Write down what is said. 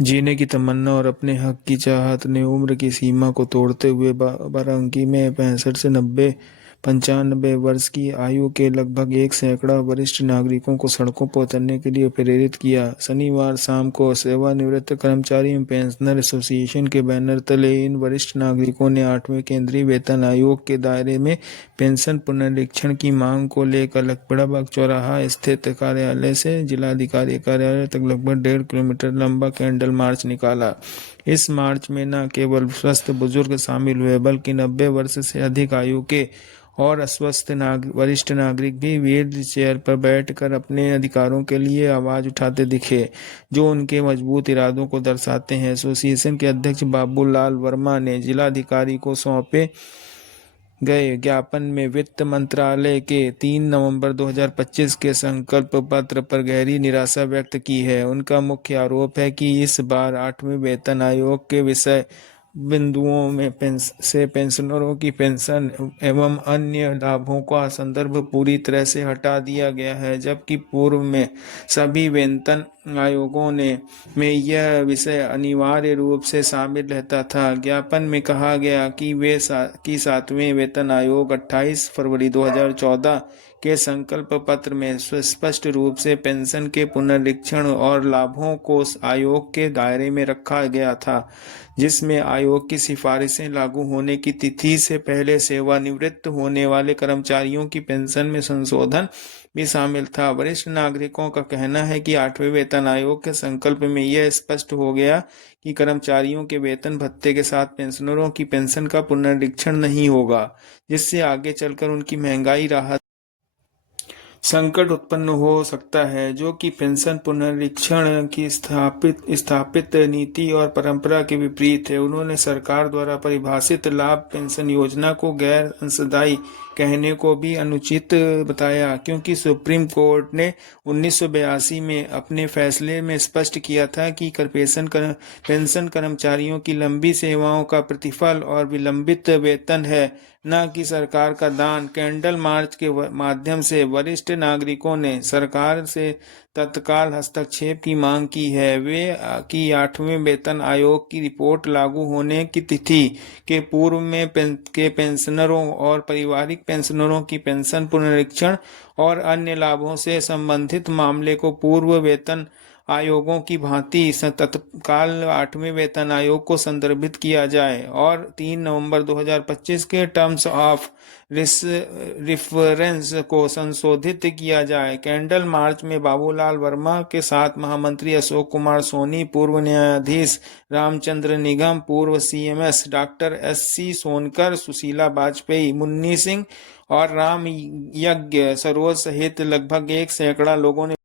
जीने की तमन्ना और अपने हक की चाहत ने उम्र की सीमा को तोड़ते हुए बाराबंकी में 65 से 95 वर्ष की आयु के लगभग 1 सैकड़ा वरिष्ठ नागरिकों को सड़कों पर उतरने के लिए प्रेरित किया। शनिवार शाम को सेवानिवृत्त कर्मचारी एवं पेंशनर एसोसिएशन के बैनर तले इन वरिष्ठ नागरिकों ने 8वें केंद्रीय वेतन आयोग के दायरे में पेंशन पुनरीक्षण की मांग को लेकर लखपतबाग चौराहा स्थित कार्यालय से जिलाधिकारी कार्यालय तक लगभग 1.5 किलोमीटर लंबा कैंडल मार्च निकाला। इस मार्च में न केवल स्वस्थ बुजुर्ग शामिल हुए बल्कि 90 वर्ष से अधिक आयु के और अस्वस्थ वरिष्ठ नागरिक भी व्हील चेयर पर बैठकर अपने अधिकारों के लिए आवाज उठाते दिखे, जो उनके मजबूत इरादों को दर्शाते हैं। एसोसिएशन के अध्यक्ष बाबूलाल वर्मा ने जिलाधिकारी को सौंपे गए ज्ञापन में वित्त मंत्रालय के 3 नवंबर 2025 के संकल्प पत्र पर गहरी निराशा व्यक्त की है। उनका मुख्य आरोप है कि इस बार 8वें वेतन आयोग के विषय बिंदुओं में पेंशनरों की पेंशन एवं अन्य लाभों का संदर्भ पूरी तरह से हटा दिया गया है, जबकि पूर्व में सभी वेतन आयोगों में यह विषय अनिवार्य रूप से शामिल रहता था। ज्ञापन में कहा गया कि 7वें वेतन आयोग 28 फरवरी 2014 के संकल्प पत्र में स्पष्ट रूप से पेंशन के पुनरीक्षण और लाभों को आयोग के दायरे में रखा गया था, जिसमें आयोग की सिफारिशें लागू होने की तिथि से पहले सेवानिवृत्त होने वाले कर्मचारियों की पेंशन में संशोधन भी शामिल था। वरिष्ठ नागरिकों का कहना है कि 8वें वेतन आयोग के संकल्प में यह स्पष्ट हो गया कि कर्मचारियों के वेतन भत्ते के साथ पेंशनरों की पेंशन का पुनरीक्षण नहीं होगा, जिससे आगे चलकर उनकी महंगाई राहत संकट उत्पन्न हो सकता है, जो कि पेंशन पुनरीक्षण की स्थापित नीति और परंपरा के विपरीत है। उन्होंने सरकार द्वारा परिभाषित लाभ पेंशन योजना को गैर अंशदायी कहने को भी अनुचित बताया, क्योंकि सुप्रीम कोर्ट ने 1982 में अपने फैसले में स्पष्ट किया था कि पेंशन कर्मचारियों की लंबी सेवाओं का प्रतिफल और विलंबित वेतन है, न कि सरकार का दान। कैंडल मार्च के माध्यम से वरिष्ठ नागरिकों ने सरकार से तत्काल हस्तक्षेप की मांग की है। वे कि 8वें वेतन आयोग की रिपोर्ट लागू होने की तिथि के पूर्व में के पेंशनरों और पारिवारिक पेंशनरों की पेंशन पुनरीक्षण और अन्य लाभों से संबंधित मामले को पूर्व वेतन आयोगों की भांति तत्काल 8वें वेतन आयोग को संदर्भित किया जाए और 3 नवंबर 2025 के टर्म्स ऑफ रिफरेंस को संशोधित किया जाए। कैंडल मार्च में बाबूलाल वर्मा के साथ महामंत्री अशोक कुमार सोनी, पूर्व न्यायाधीश रामचंद्र निगम, पूर्व CMS doctor SC Sonkar, Sushila Vajpayee, Munni Singh और राम यज्ञ सरोज सहित लगभग 1 सैकड़ा लोगों ने